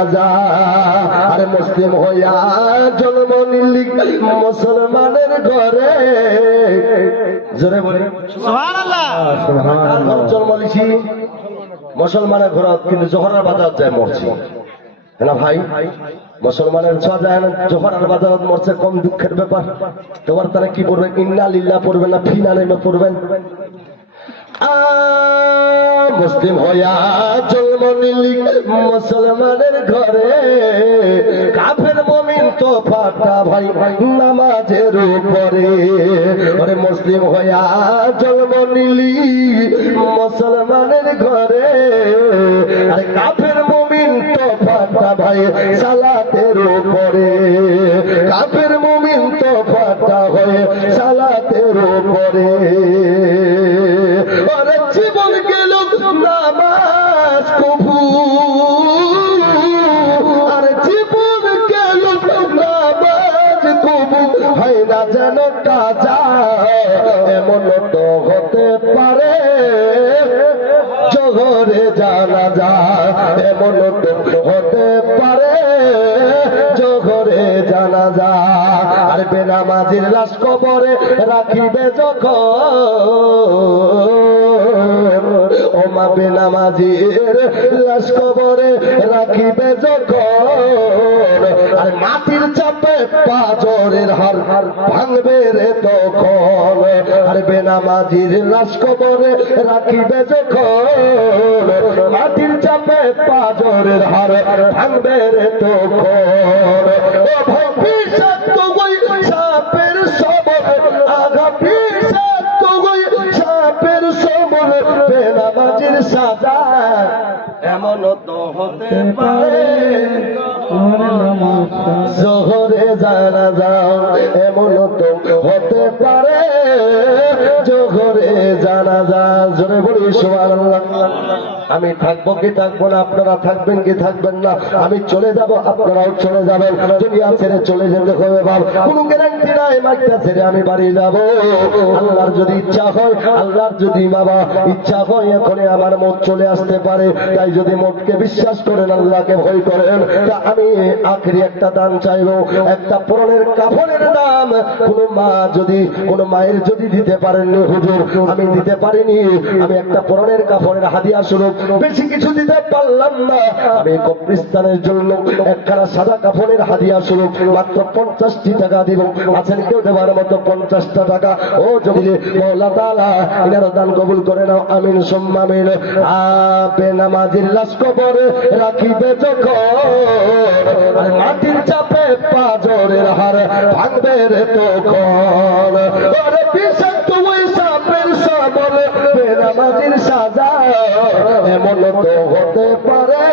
জানাজা। আর মুসলিম হইয়া জন্ম নিলি মুসলমানের ঘরে, জোরে বলে সুবহানাল্লাহ। জন্ম লিছি মুসলমানের ঘর, কিন্তু জোহরের বাজার যায় মরছি না ভাই। মুসলমানের ছোঁয়া যায় না, জোহরের বাজারত মরছে, কম দুঃখের ব্যাপার। তোমার তারা কি পড়বেন? ইন্না লিল্লাহ পড়বেন না ফিনা নেমে পড়বেন? মুসলিম হইয়া জন্ম নিলি মুসলমানের ঘরে, কাফের মুমিন তো ফাটা ভাই নামাজের উপরে। ওরে মুসলিম হইয়া জন্ম নিলি মুসলমানের ঘরে, আর কাফের মুমিন তো ফাটা ভাই সালাতের উপরে। কাফের মুমিন তো ফাটা হয়ে সালাতের উপরে। জীবন গেল নামাজ কবু, আর জীবন গেল নামাজ কবু, হয় না যেন কাজা। এমন তো হতে পারে জোহরে জানাজা, এমন তো হতে পারে জোহরে জানাজা। আর বেনামাজির লাশ কবরে রাখিবে যখন, ও মা বেনামাজির লাশ কবরে রাখিবে যখন, আর মাটির চাপে পাঁজরের হার ভাঙবে রে তখন। আর বেনামাজির লাশ কবরে রাখিবে যখন, মাটির চাপে পাঁজরের হার ভাঙবে রে তখন। ও ভাই বিষাক্ত ওই সাপের সবর, আগা বিষাক্ত ওই সাপের সবর, বেনামাজির সাজা এমন তো হতে পারে জোহরে জানাজা। এমন তো হতে পারে জোহরে জানাজা। জোরে বলি সুবহানাল্লাহ। আমি থাকবো কি থাকবো না, আপনারা থাকবেন কি থাকবেন না, আমি চলে যাব আপনারাও চলে যাবেন। দুনিয়া ছেড়ে চলে যেতে হবে বাবা, কোনো গ্যারান্টি নাই মাইকটা ছেড়ে আমি বাড়ি যাব। আল্লাহর যদি ইচ্ছা হয়, আল্লাহর যদি বাবা ইচ্ছা হয় এখনই আমার মত চলে আসতে পারে। তাই যদি মতকে বিশ্বাস করেন, আল্লাহকে ভয় করেন, তা আমি আখেরি একটা দান চাইবো, একটা পরনের কাফনের দাম। কোনো মা যদি, কোনো মায়ের যদি দিতে পারেননি হুজুর, আমি দিতে পারিনি, আমি একটা পরনের কাফনের হাদিয়া স্বরূপ বেশি কিছু দিতে পারলাম না, আমি কবরস্থানের জন্য একখানা সাদা কাফনের হাদিয়া স্বরূপ মাত্র 50টি টাকা দিব। আছেন কেউ দেওয়ার মতো 50টা টাকা? ও জমিলে মওলা তাআলা এনার দান কবুল করে নাও, আমিন সুম্মা আমিন। বেনামাজির লাশ কবরে রাখিবে যখন, আর মাটির চাপে পাঁজরের হার ভাঙবে রে তখন। ওরে বিষাক্ত ওই সাপের সবল, বেনামাজির সাজা এমন তো হতে পারে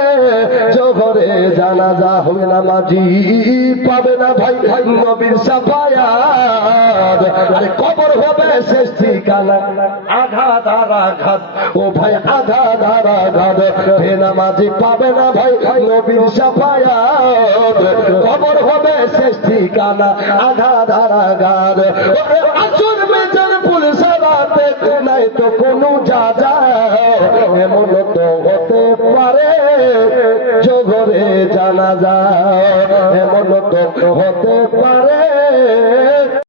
জোহরে জানাজা। হবে নামাজি পাবে না ভাই নবীর সাফায়াত, আরে কবর হবে শেষ ঠিকানা। আঘাত আর আঘাত, ও ভাই আঘাত আর আঘাত, বেনামাজি পাবে না ভাই নবীর সাফায়াত, কবর হবে শেষ ঠিকানা। আঘাত আর আঘাত, আসর মেজান ফুল সারাতে নাই তো কোনো যা যা। এমন তো হতে পারে জোহরে জানাজা, এমন তো হতে